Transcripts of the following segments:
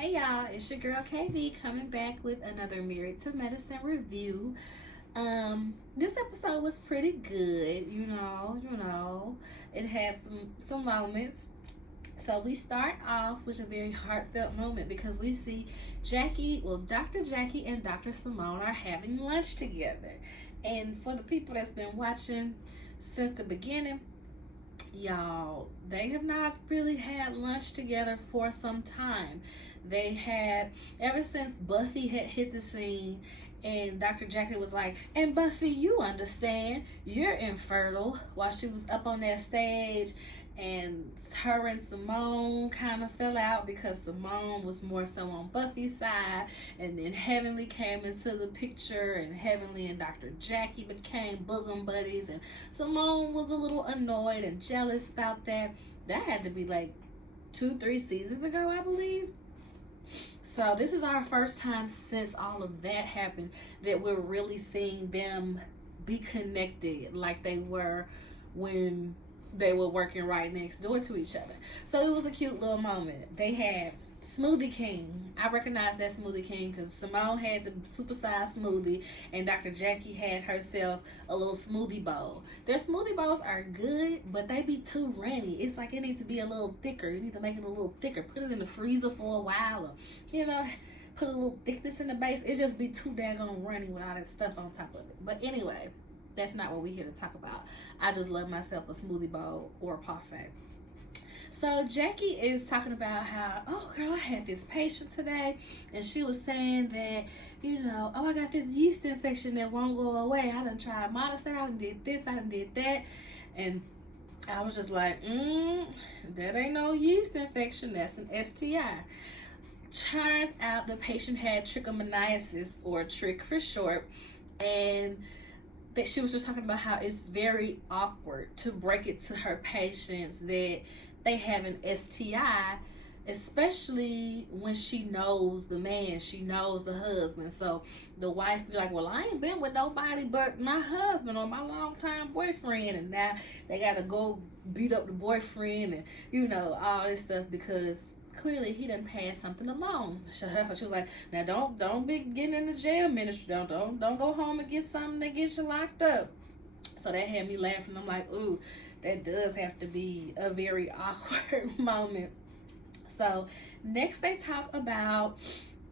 Hey y'all, it's your girl KB coming back with another Married to Medicine review. This episode was pretty good, It had some moments. So we start off with a very heartfelt moment because we see Dr. Jackie and Dr. Simone are having lunch together. And for the people that's been watching since the beginning, y'all, they have not really had lunch together for some time. They had, ever since Buffy had hit the scene and Dr. Jackie was like, and Buffy, you understand, you're infertile, while she was up on that stage. And her and Simone kind of fell out because Simone was more so on Buffy's side. And then Heavenly came into the picture, and Heavenly and Dr. Jackie became bosom buddies. And Simone was a little annoyed and jealous about that. That had to be like 2-3 seasons ago, I believe. So this is our first time since all of that happened that we're really seeing them be connected like they were when they were working right next door to each other. So it was a cute little moment. They had Smoothie King. I recognize that Smoothie King because Simone had the supersized smoothie and Dr. Jackie had herself a little smoothie bowl. Their smoothie bowls are good, but they be too runny. It's like it needs to be a little thicker. You need to make it a little thicker. Put it in the freezer for a while, or put a little thickness in the base. It just be too daggone runny with all that stuff on top of it. But anyway, that's not what we're here to talk about. I just love myself a smoothie bowl or a parfait. So Jackie is talking about how, oh girl, I had this patient today, and she was saying that, oh, I got this yeast infection that won't go away. I done tried monostat, I done did this, I done did that. And I was just like, that ain't no yeast infection, that's an STI. Turns out the patient had trichomoniasis, or trick for short, and that she was just talking about how it's very awkward to break it to her patients that they have an STI, especially when she knows the man, she knows the husband. So the wife be like, well, I ain't been with nobody but my husband or my longtime boyfriend, and now they gotta go beat up the boyfriend and all this stuff because clearly he done passed something along. So she was like, now don't be getting in the jail ministry. Don't go home and get something that gets you locked up. So that had me laughing. I'm like, ooh, that does have to be a very awkward moment. So next they talk about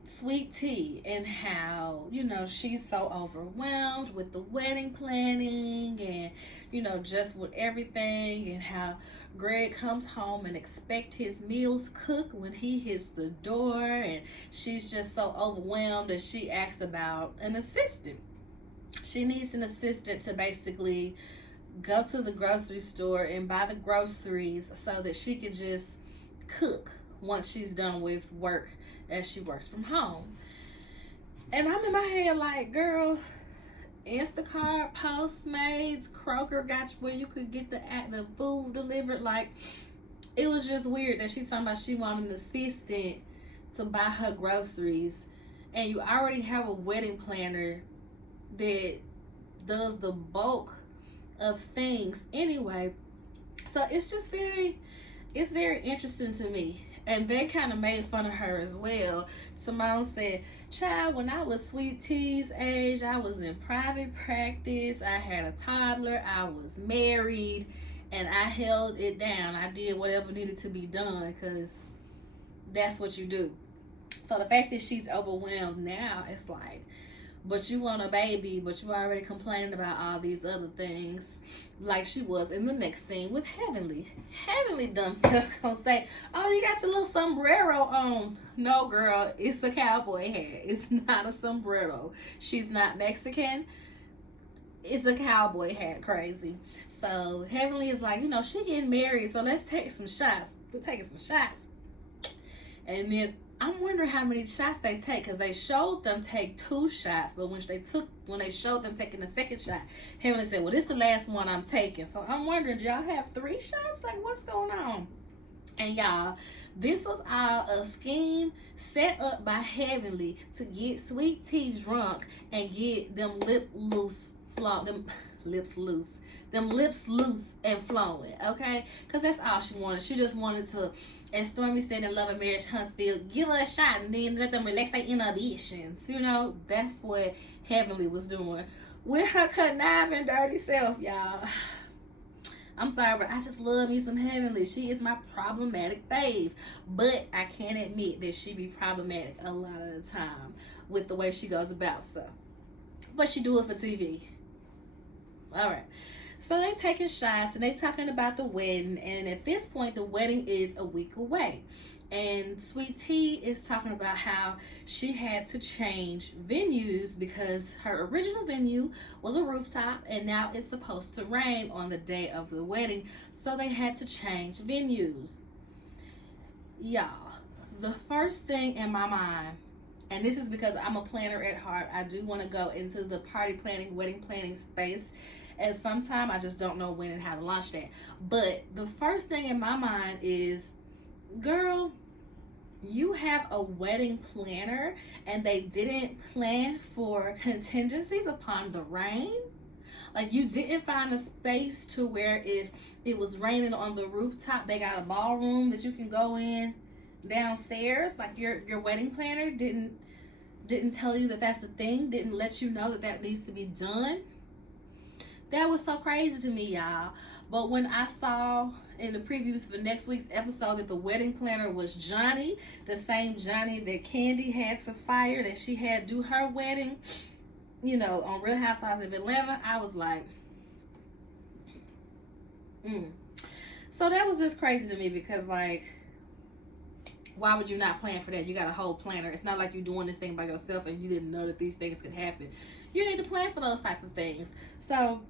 Sweet Tea and how, she's so overwhelmed with the wedding planning and, just with everything, and how Greg comes home and expect his meals cooked when he hits the door, and she's just so overwhelmed that she asks about an assistant. She needs an assistant to basically go to the grocery store and buy the groceries so that she could just cook once she's done with work, as she works from home. And I'm in my head like, girl, Instacart, Postmates, Kroger got you where you could get the food delivered. Like, it was just weird that she's talking about she wanted an assistant to buy her groceries, and you already have a wedding planner that does the bulk of things anyway. So it's just very interesting to me. And they kind of made fun of her as well. Simone said, child, when I was Sweet Tea's age, I was in private practice, I had a toddler, I was married, and I held it down. I did whatever needed to be done because that's what you do. So the fact that she's overwhelmed now, it's like, but you want a baby, but you already complaining about all these other things, like she was in the next scene with Heavenly. Heavenly dumb stuff gonna say, oh, you got your little sombrero on. No, girl, it's a cowboy hat. It's not a sombrero. She's not Mexican. It's a cowboy hat, crazy. So Heavenly is like, she getting married, so let's take some shots. We're taking some shots. And then I'm wondering how many shots they take, because they showed them take 2 shots, but when they showed them taking the second shot, Heavenly said, well, this is the last one I'm taking. So I'm wondering, do y'all have 3 shots? Like, what's going on? And y'all, this was all a scheme set up by Heavenly to get Sweet Tea drunk and get them lips loose them lips loose and flowing, okay? Because that's all she wanted. She just wanted to, as Stormy said in Love and Marriage Huntsville, give her a shot and then let them relax their inhibitions. You know, that's what Heavenly was doing with her conniving, dirty self, y'all. I'm sorry, but I just love me some Heavenly. She is my problematic fave. But I can't admit that she be problematic a lot of the time with the way she goes about stuff. But she do it for TV. All right. So they taking shots and they talking about the wedding. And at this point, the wedding is a week away. And Sweet Tea is talking about how she had to change venues because her original venue was a rooftop and now it's supposed to rain on the day of the wedding. So they had to change venues. Y'all, the first thing in my mind, and this is because I'm a planner at heart, I do want to go into the party planning, wedding planning space. And sometimes I just don't know when and how to launch that. But the first thing in my mind is, girl, you have a wedding planner and they didn't plan for contingencies upon the rain. Like, you didn't find a space to where if it was raining on the rooftop, they got a ballroom that you can go in downstairs. Like, your wedding planner didn't tell you that that's a thing, didn't let you know that that needs to be done. That was so crazy to me, y'all. But when I saw in the previews for next week's episode that the wedding planner was Johnny, the same Johnny that Candy had to fire, that she had do her wedding, you know, on Real Housewives of Atlanta, I was like, So that was just crazy to me because, like, why would you not plan for that? You got a whole planner. It's not like you're doing this thing by yourself and you didn't know that these things could happen. You need to plan for those type of things. So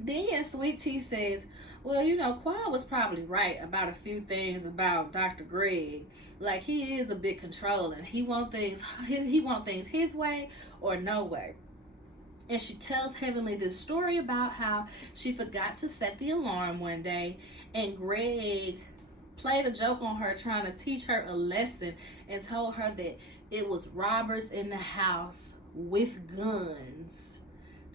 then Sweet Tea says, well, you know, Quad was probably right about a few things about Dr. Greg. Like, he is a bit controlling. He want things his way or no way. And she tells Heavenly this story about how she forgot to set the alarm one day and Greg played a joke on her trying to teach her a lesson and told her that it was robbers in the house with guns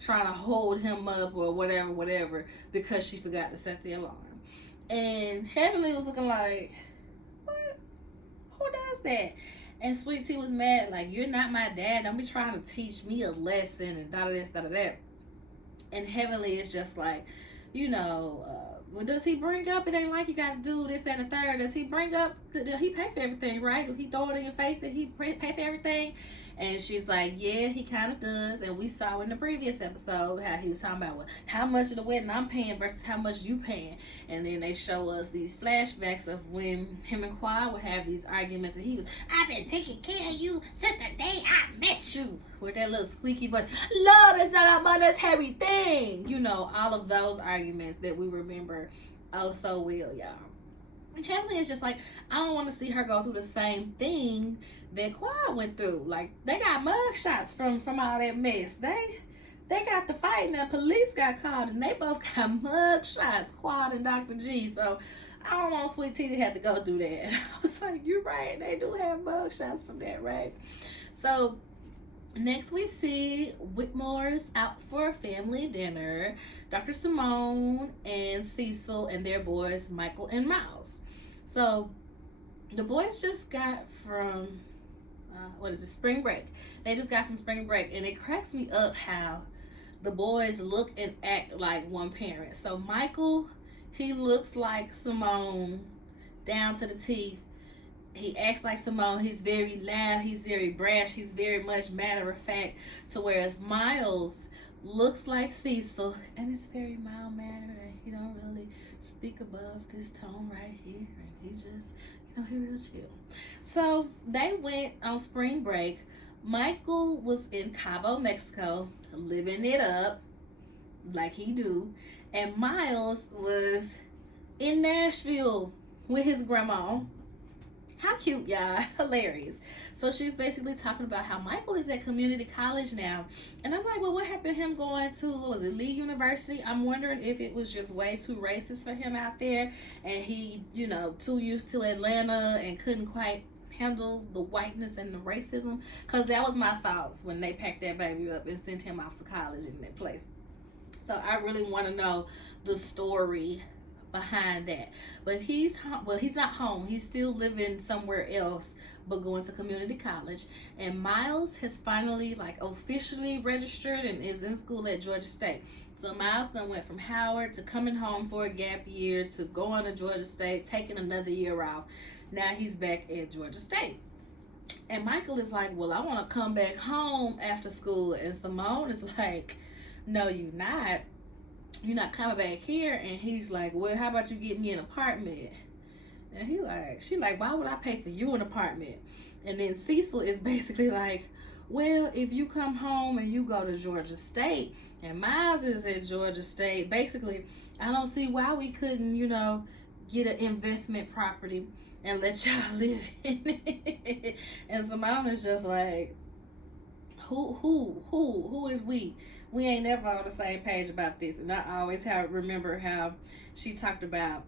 trying to hold him up or whatever because she forgot to set the alarm. And Heavenly was looking like, what? Who does that? And Sweet Tea was mad, like, you're not my dad. Don't be trying to teach me a lesson and da da this, da da that. And Heavenly is just like, you know, well, does he bring up, it ain't like you got to do this, that, and the third. Does he bring up, he pay for everything, right? Do he throw it in your face that he pay for everything? And she's like, yeah, he kind of does. And we saw in the previous episode how he was talking about, well, how much of the wedding I'm paying versus how much you paying. And then they show us these flashbacks of when him and Quad would have these arguments. And he was, I've been taking care of you since the day I met you. With that little squeaky voice. Love is not a monetary thing. You know, all of those arguments that we remember oh so well, y'all. And Heavenly is just like, I don't want to see her go through the same thing that Quad went through. Like, they got mug shots from all that mess. They got the fight and the police got called and they both got mug shots, Quad and Dr. G. So I don't want Sweet Tea to have to go through that. I was like, you're right. They do have mug shots from that, right? So next we see Whitmore's out for a family dinner. Dr. Simone and Cecil and their boys, Michael and Miles. So the boys just got from spring break. They just got from spring break, and it cracks me up how the boys look and act like one parent. So Michael, he looks like Simone down to the teeth. He acts like Simone. He's very loud. He's very brash. He's very much matter of fact. To whereas Miles looks like Cecil and is very mild mannered, and he don't really speak above this tone right here. And he just, he real chill. So they went on spring break. Michael was in Cabo, Mexico, living it up like he do. And Miles was in Nashville with his grandma. How cute, y'all. Hilarious. So she's basically talking about how Michael is at community college now. And I'm like, well, what happened to him going to, was it Lee University? I'm wondering if it was just way too racist for him out there. And he, too used to Atlanta and couldn't quite handle the whiteness and the racism. Because that was my thoughts when they packed that baby up and sent him off to college in that place. So I really want to know the story behind that. But he's not home. He's still living somewhere else, but going to community college. And Miles has finally like officially registered and is in school at Georgia State. So Miles then went from Howard to coming home for a gap year to going to Georgia State, taking another year off. Now he's back at Georgia State. And Michael is like, well, I want to come back home after school. And Simone is like, no, you're not. You're not coming back here. And he's like, well, how about you get me an apartment? And she like, why would I pay for you an apartment? And then Cecil is basically like, well, if you come home and you go to Georgia State and Miles is at Georgia State, basically, I don't see why we couldn't, get an investment property and let y'all live in it. And Simone is just like, who is we? We ain't never on the same page about this. And I always remember how she talked about,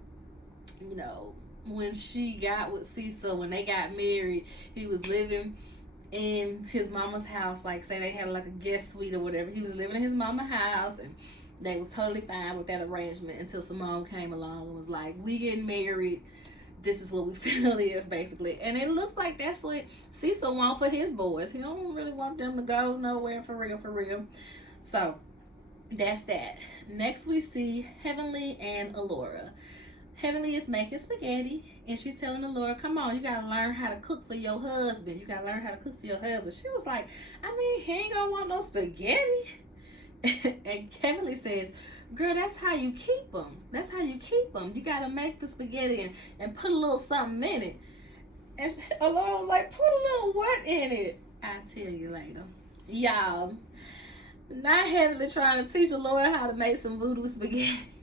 when she got with Cecil, when they got married, he was living in his mama's house. Like, say they had like a guest suite or whatever. He was living in his mama's house, and they was totally fine with that arrangement until Simone came along and was like, we getting married. This is what we finna live, basically. And it looks like that's what Cecil wants for his boys. He don't really want them to go nowhere, for real. So, that's that. Next we see Heavenly and Alora. Heavenly is making spaghetti, and she's telling Alora, come on, you gotta learn how to cook for your husband. She was like, I mean, he ain't gonna want no spaghetti. And Heavenly says, girl, that's how you keep them. You gotta make the spaghetti and put a little something in it. And Alora was like, put a little what in it? I'll tell you later. Y'all, not Heavenly trying to teach Alora how to make some voodoo spaghetti.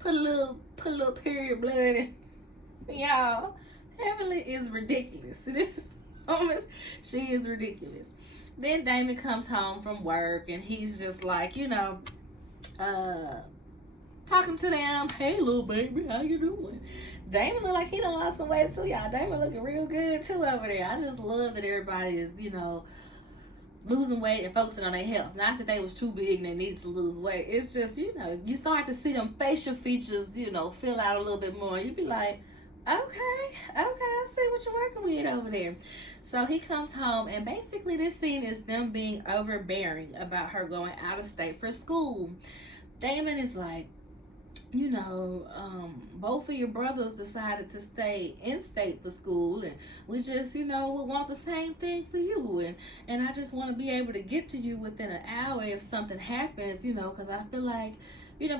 Put a little period blood in. Y'all, Heavenly is ridiculous. This is almost, she is ridiculous. Then Damon comes home from work and he's just like, talking to them. Hey, little baby, how you doing? Damon look like he done lost some weight too, y'all. Damon looking real good too over there. I just love that everybody is, losing weight and focusing on their health. Not that they was too big and they needed to lose weight. It's just, you start to see them facial features, fill out a little bit more. You be like, okay, I see what you're working with over there. So he comes home, and basically this scene is them being overbearing about her going out of state for school. Damon is like, both of your brothers decided to stay in state for school, and we just, would want the same thing for you, and I just want to be able to get to you within an hour if something happens, because I feel like,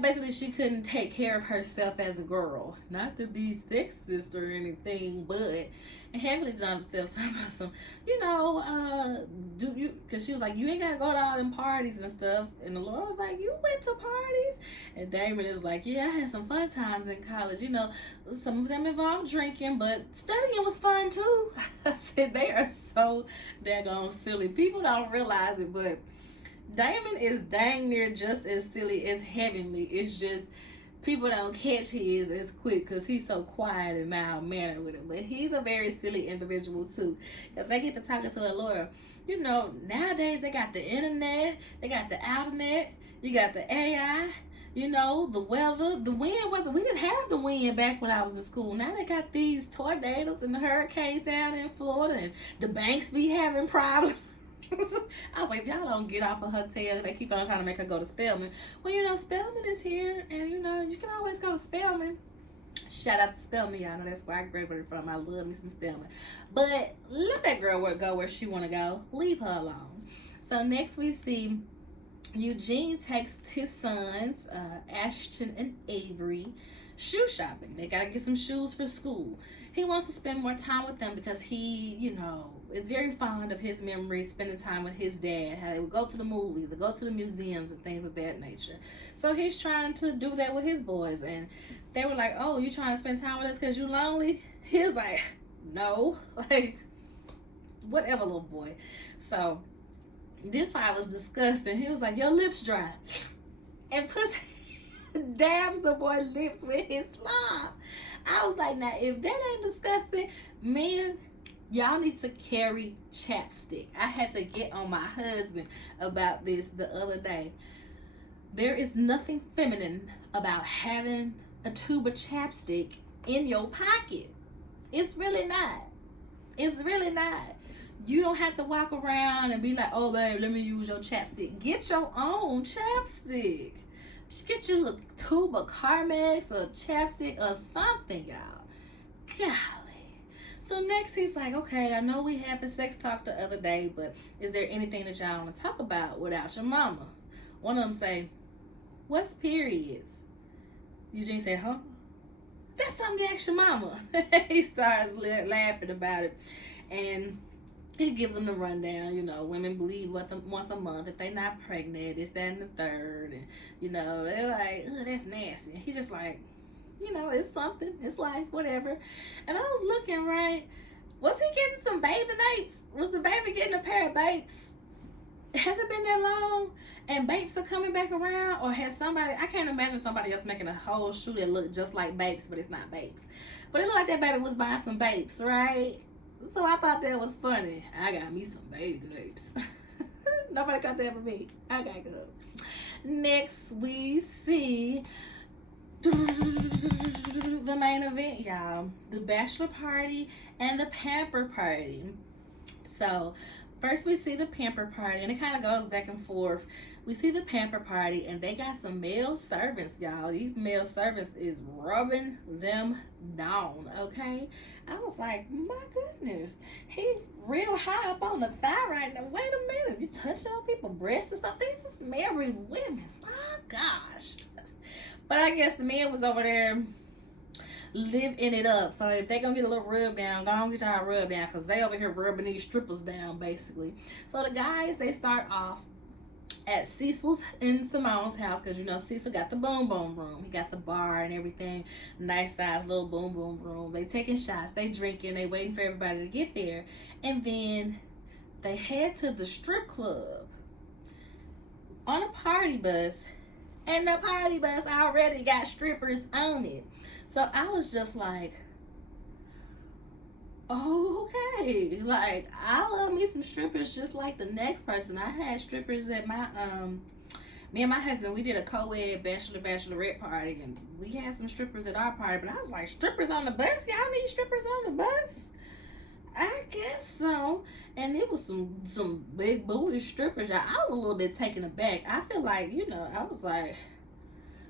basically she couldn't take care of herself as a girl. Not to be sexist or anything, but and Heavenly jumped herself talking about some, because she was like, you ain't gotta go to all them parties and stuff. And the Lord was like, you went to parties? And Damon is like, yeah, I had some fun times in college. Some of them involved drinking, but studying was fun too. I said, they are so daggone silly. People don't realize it, but Damon is dang near just as silly as Heavenly. It's just people don't catch his as quick because he's so quiet and mild-mannered with it. But he's a very silly individual too, because they get to talking to a lawyer. Nowadays they got the internet, they got the outernet, you got the AI, the weather. The wind we didn't have the wind back when I was in school. Now they got these tornadoes and the hurricanes down in Florida, and the banks be having problems. I was like, y'all don't get off a hotel. They keep on trying to make her go to Spelman. Well, Spelman is here, and you can always go to Spelman. Shout out to Spelman, y'all know that's where I graduated from. I love me some Spelman. But let that girl go where she want to go. Leave her alone. So next we see Eugene takes his sons, Ashton and Avery, shoe shopping. They got to get some shoes for school. He wants to spend more time with them because he, is very fond of his memories, spending time with his dad, how they would go to the movies or go to the museums and things of that nature. So he's trying to do that with his boys. And they were like, oh, you trying to spend time with us because you lonely? He was like, no. Like, whatever, little boy. So this part was disgusting. He was like, your lips dry. And dabs the boy lips with his slime. I was like, now, if that ain't disgusting, man, y'all need to carry chapstick. I had to get on my husband about this the other day. There is nothing feminine about having a tube of chapstick in your pocket. It's really not. It's really not. You don't have to walk around and be like, oh, babe, let me use your chapstick. Get your own chapstick. Get you a tube of Carmex or chapstick or something, y'all. Golly. So next he's like, okay, I know we had the sex talk the other day, but is there anything that y'all want to talk about without your mama? One of them say, what's periods? Eugene said, huh? That's something you ask your mama. He starts laughing about it. And he gives them the rundown. You know, women bleed once a month. If they're not pregnant, it's that and the third. And, you know, they're like, ugh, that's nasty. He just like, you know, it's something. It's life, whatever. And I was looking, right? Was he getting some bathing apes? Was the baby getting a pair of babes? Has it been that long? And babes are coming back around? Or has somebody, I can't imagine somebody else making a whole shoe that looked just like babes, but it's not babes. But it looked like that baby was buying some babes, right? So I thought that was funny. I got me some bathing apes. Nobody got that for me. I got good. Next we see the main event, y'all. The bachelor party and the pamper party. So first we see the pamper party, and it kind of goes back and forth. We see the pamper party, and they got some male servants, y'all. These male servants is rubbing them down, okay? I was like, my goodness, he real high up on the thigh right now. Wait a minute, you touching on people's breasts and stuff? These is married women. Oh, gosh. But I guess the man was over there living it up. So if they gonna get a little rub down, go on get y'all rub down, because they over here rubbing these strippers down, basically. So the guys, they start off at Cecil's and Simone's house, because you know Cecil got the boom boom room. He got the bar and everything, nice size little boom boom room. They taking shots, they drinking, they waiting for everybody to get there, and then they head to the strip club on a party bus, and the party bus already got strippers on it. So I was just like, okay, like I love me some strippers just like the next person. I had strippers at my me and my husband, we did a co-ed bachelorette party, and we had some strippers at our party. But I was like, strippers on the bus? Y'all need strippers on the bus? I guess so. And it was some big booty strippers. I was a little bit taken aback. I feel like, you know, I was like,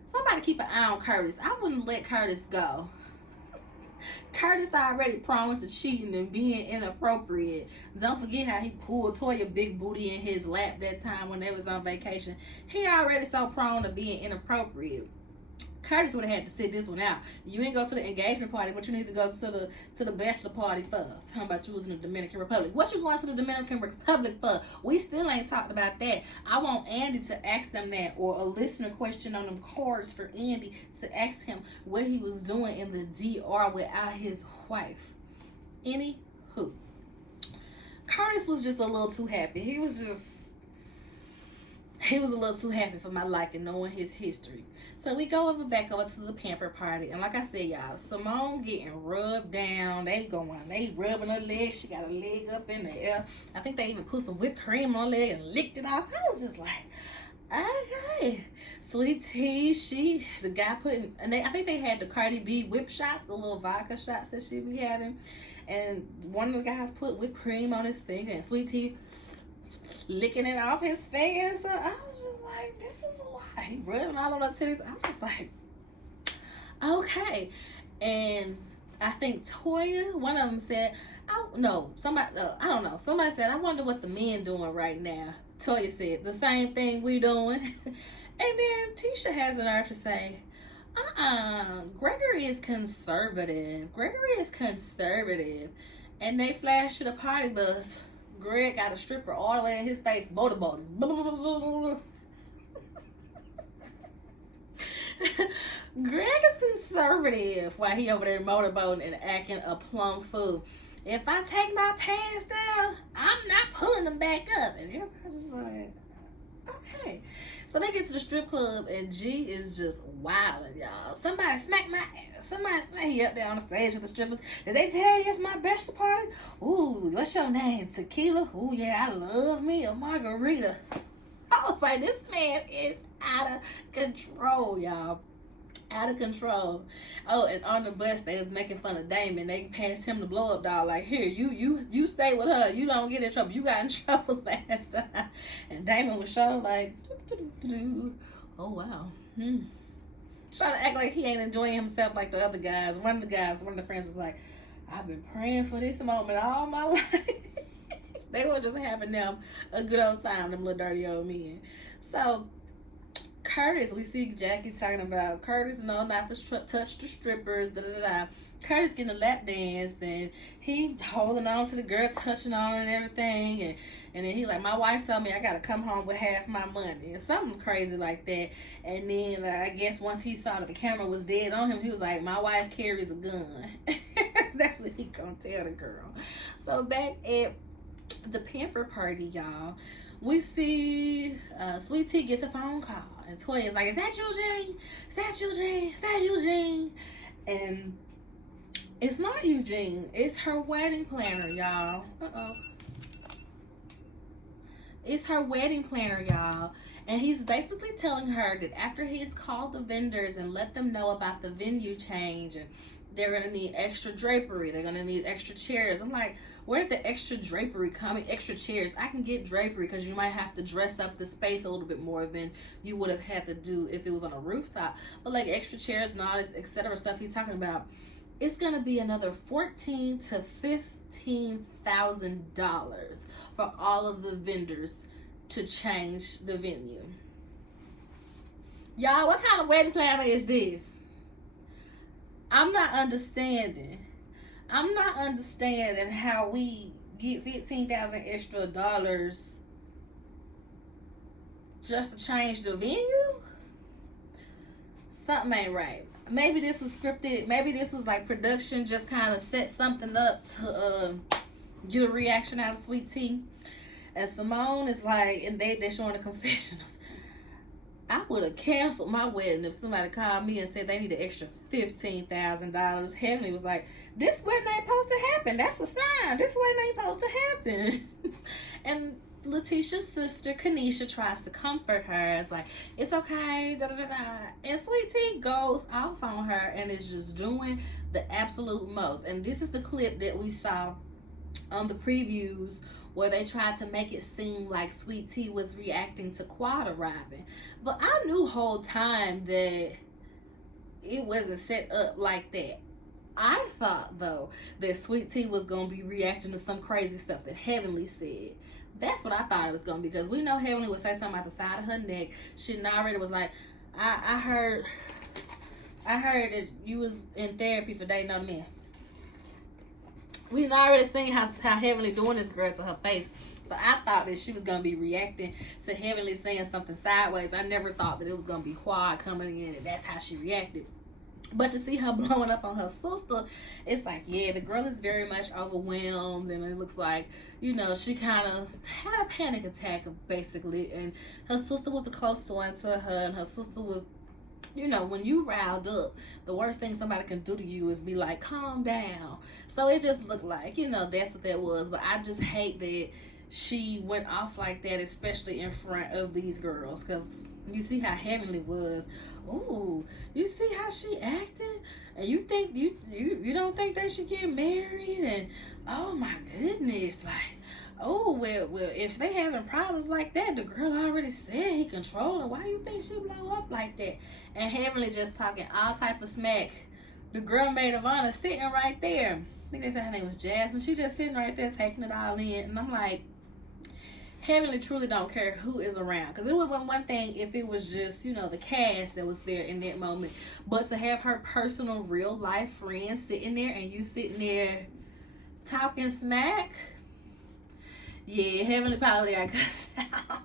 somebody keep an eye on Curtis. I wouldn't let Curtis go. Curtis already prone to cheating and being inappropriate. Don't forget how he pulled Toya big booty in his lap that time when they was on vacation. He already so prone to being inappropriate. Curtis would have had to sit this one out. You ain't go to the engagement party, but you need to go to the bachelor party first. Talking about you was in the Dominican Republic. What you going to the Dominican Republic for? We still ain't talked about that. I want Andy to ask them that, or a listener question on them cards for Andy to ask him what he was doing in the DR without his wife. Anywho, Curtis was just a little too happy. He was a little too happy for my liking, knowing his history. So we go back over to the pamper party. And like I said, y'all, Simone getting rubbed down. They rubbing her leg. She got her leg up in the air. I think they even put some whipped cream on her leg and licked it off. I was just like, okay. Sweet Tea, the guy putting, and I think they had the Cardi B whip shots, the little vodka shots that she be having. And one of the guys put whipped cream on his finger, and Sweet Tea licking it off his finger. So I was just like, this is a lot. He rubbing all on her titties. I was just like, okay. And I think Toya, one of them said, I don't know. Somebody said, I wonder what the men doing right now. Toya said, the same thing we doing. And then Tisha has the nerve to say, Gregory is conservative. And they flash to the party bus. Greg got a stripper all the way in his face, motorboating. Greg is conservative while he over there motorboating and acting a plum fool. If I take my pants down, I'm not pulling them back up. And everybody's like, okay. So they get to the strip club, and G is just wilding, y'all. Somebody smack he up there on the stage with the strippers. Did they tell you it's my bachelor party? Ooh, what's your name? Tequila? Ooh, yeah, I love me a margarita. I was like, this man is out of control, y'all. Out of control. Oh, and on the bus they was making fun of Damon. They passed him the blow up doll. Like, here, you stay with her. You don't get in trouble. You got in trouble last time. And Damon was showing like, oh wow. Trying to act like he ain't enjoying himself like the other guys. One of the friends was like, I've been praying for this moment all my life. They were just having them a good old time, them little dirty old men. So Curtis, we see Jackie talking about Curtis, no, not to touch the strippers, da da da. Curtis getting a lap dance, and he holding on to the girl, touching on her and everything, and then he's like, my wife told me I gotta come home with half my money, and something crazy like that. And then I guess once he saw that the camera was dead on him, he was like, my wife carries a gun. That's what he gonna tell the girl. So back at the Pamper party, y'all, we see Sweet Tea gets a phone call, and Toya's like, is that Eugene? Is that Eugene? Is that Eugene? And it's not Eugene. It's her wedding planner, y'all. It's her wedding planner, y'all. And he's basically telling her that after he's called the vendors and let them know about the venue change, and they're going to need extra drapery, they're going to need extra chairs. I'm like, where did the extra drapery come in? Extra chairs. I can get drapery because you might have to dress up the space a little bit more than you would have had to do if it was on a rooftop. But like extra chairs and all this, etc. stuff he's talking about, it's going to be another $14,000 to $15,000 for all of the vendors to change the venue. Y'all, what kind of wedding planner is this? I'm not understanding how we get $15,000 extra dollars just to change the venue. Something ain't right. Maybe this was scripted. Maybe this was like production just kind of set something up to get a reaction out of Sweet Tea. And Simone is like, and they're showing the confessionals. I would have canceled my wedding if somebody called me and said they need an extra $15,000. Heavenly was like, this wedding ain't supposed to happen. That's a sign. This wedding ain't supposed to happen. And Letitia's sister, Kanisha, tries to comfort her. It's like, it's okay, da da da da. And Sweet Tea goes off on her and is just doing the absolute most. And this is the clip that we saw on the previews where they tried to make it seem like Sweet Tea was reacting to Quad arriving. But I knew whole time that it wasn't set up like that. I thought, though, that Sweet Tea was going to be reacting to some crazy stuff that Heavenly said. That's what I thought it was going to be, because we know Heavenly would say something out the side of her neck. She already was like, I heard that you was in therapy for dating other men. We already seen how Heavenly doing this girl to her face. So I thought that she was going to be reacting to Heavenly saying something sideways. I never thought that it was going to be Quad coming in and that's how she reacted. But to see her blowing up on her sister, it's like, yeah, the girl is very much overwhelmed. And it looks like, you know, she kind of had a panic attack, basically. And her sister was the closest one to her. And her sister was, you know, when you riled up, the worst thing somebody can do to you is be like, calm down. So it just looked like, you know, that's what that was. But I just hate that she went off like that, especially in front of these girls. Because you see how Heavenly was. Ooh, you see how she acted? And you think, you don't think they should get married? And, oh my goodness, like, oh, well, if they having problems like that, the girl already said he controlling. Why you think she blow up like that? And Heavenly just talking all type of smack. The girl maid of honor sitting right there. I think they said her name was Jasmine. She just sitting right there taking it all in. And I'm like, Heavenly truly don't care who is around. Because it would have been one thing if it was just, you know, the cast that was there in that moment. But to have her personal, real life friends sitting there and you sitting there talking smack. Yeah, Heavenly probably got cussed out.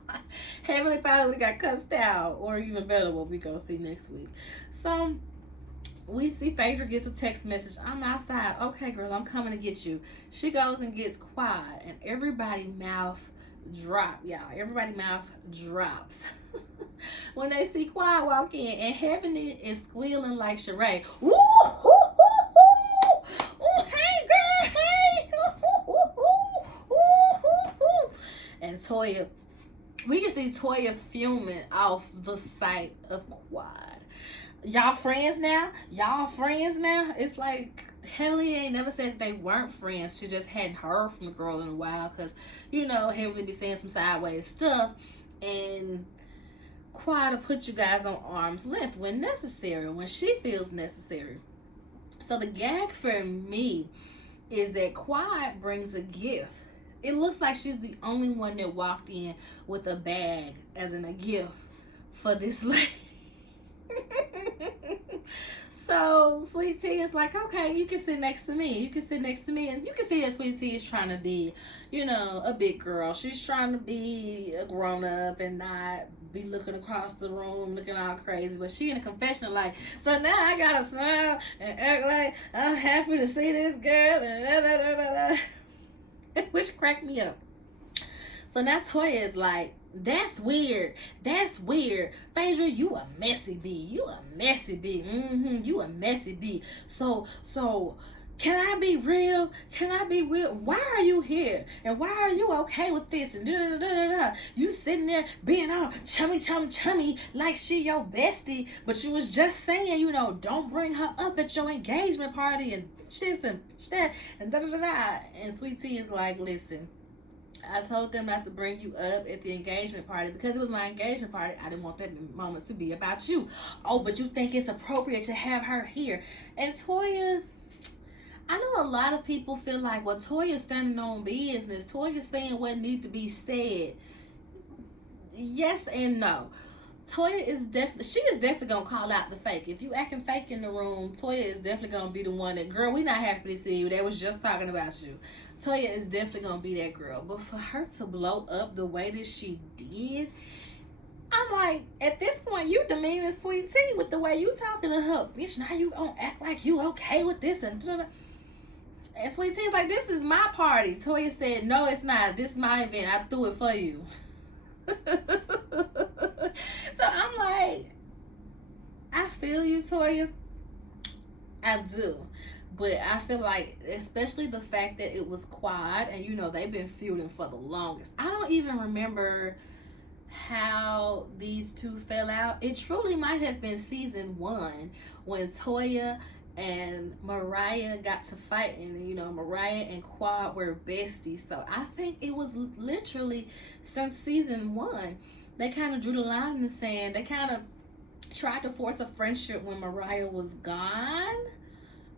Heavenly probably got cussed out. Or even better, what we gonna see next week. So, we see Phaedra gets a text message. I'm outside. Okay, girl, I'm coming to get you. She goes and gets Quad. And everybody mouth drop, y'all. Everybody mouth drops. When they see Quad walk in. And Heavenly is squealing like Sheree. Woo! And Toya we can see Toya fuming off the sight of Quad. Y'all friends now? Y'all friends now? It's like Heavenly ain't never said that they weren't friends. She just hadn't heard from the girl in a while because, you know, Heavenly be saying some sideways stuff. And Quad to put you guys on arm's length when necessary, when she feels necessary. So the gag for me is that Quad brings a gift. It looks like she's the only one that walked in with a bag as in a gift for this lady. So Sweet Tea is like, okay, you can sit next to me. You can sit next to me. And you can see that Sweet Tea is trying to be, you know, a big girl. She's trying to be a grown up and not be looking across the room, looking all crazy. But she in a confessional like, so now I gotta smile and act like I'm happy to see this girl. And which cracked me up. So now Toya is like, that's weird. That's weird. Phaedra, you a messy bee. You a messy bee. You a messy bee. So, can I be real? Can I be real? Why are you here? And why are you okay with this? And you sitting there being all chummy like she your bestie, but you was just saying, you know, don't bring her up at your engagement party and this and that and And Sweet Tea is like, listen, I told them not to bring you up at the engagement party because it was my engagement party. I didn't want that moment to be about you. Oh, but you think it's appropriate to have her here. And Toya, I know a lot of people feel like, well, Toya's standing on business. Toya's saying what needs to be said. Yes and no. Toya is definitely gonna call out the fake. If you acting fake in the room, Toya is definitely gonna be the one that, girl, we not happy to see you. They was just talking about you. Toya is definitely gonna be that girl. But for her to blow up the way that she did, I'm like, at this point, you demeaning Sweet Tea with the way you talking to her. Bitch, now you gonna act like you okay with this and Sweet Tea's like, this is my party. Toya said, no, it's not. This is my event. I threw it for you. So I'm like, I feel you, Toya. I do. But I feel like, especially the fact that it was Quad, and you know, they've been feuding for the longest. I don't even remember how these two fell out. It truly might have been season 1 when Toya and Mariah got to fighting. You know, Mariah and Quad were besties. So I think it was literally since season 1. They kind of drew the line in the sand. They kind of tried to force a friendship when Mariah was gone.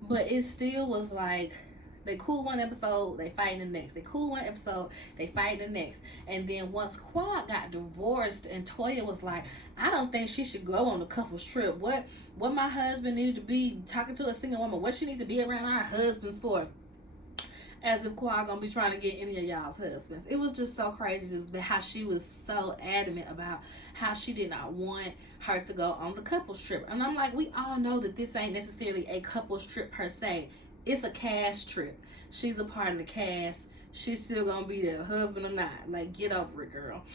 But it still was like, they cool one episode, they fight in the next. They cool one episode, they fight in the next. And then once Quad got divorced and Toya was like, I don't think she should go on a couple's trip. What my husband needed to be talking to a single woman, what she need to be around our husbands for? As if Quad gonna be trying to get any of y'all's husbands. It was just so crazy how she was so adamant about how she did not want her to go on the couples trip. And I'm like, we all know that this ain't necessarily a couples trip per se. It's a cast trip. She's a part of the cast. She's still gonna be there, husband or not. Like, get over it, girl.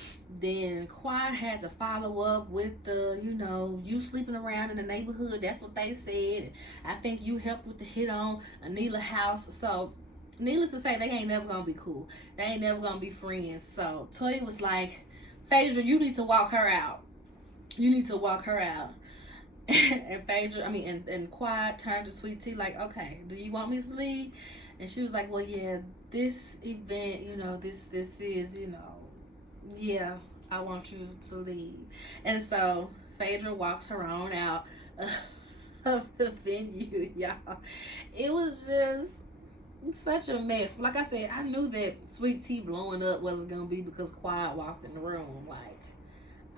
Then Quad had to follow up with the, you know, you sleeping around in the neighborhood. That's what they said. I think you helped with the hit on Anila house. So needless to say, they ain't never gonna be cool. They ain't never gonna be friends. So Toya was like, Phaedra, you need to walk her out. You need to walk her out. And Phaedra, and Quad turned to Sweet Tea like, okay, do you want me to leave? And she was like, well, yeah, this event, you know, this is, you know, yeah, I want you to leave. And so Phaedra walks her on out of the venue, y'all. It was just such a mess. But like I said, I knew that Sweet Tea blowing up wasn't gonna be because Quad walked in the room. Like,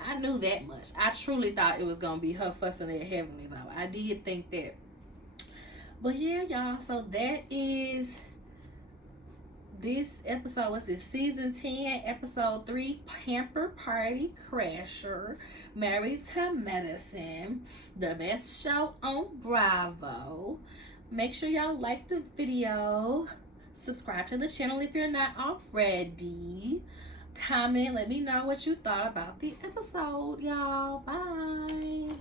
I knew that much. I truly thought it was gonna be her fussing at Heavenly though. I did think that. But yeah, y'all. So that is this episode. What's this? Season 10, episode 3, Pamper Party Crasher, Married to Medicine, the best show on Bravo. Make sure y'all like the video. Subscribe to the channel if you're not already. Comment. Let me know what you thought about the episode, y'all. Bye.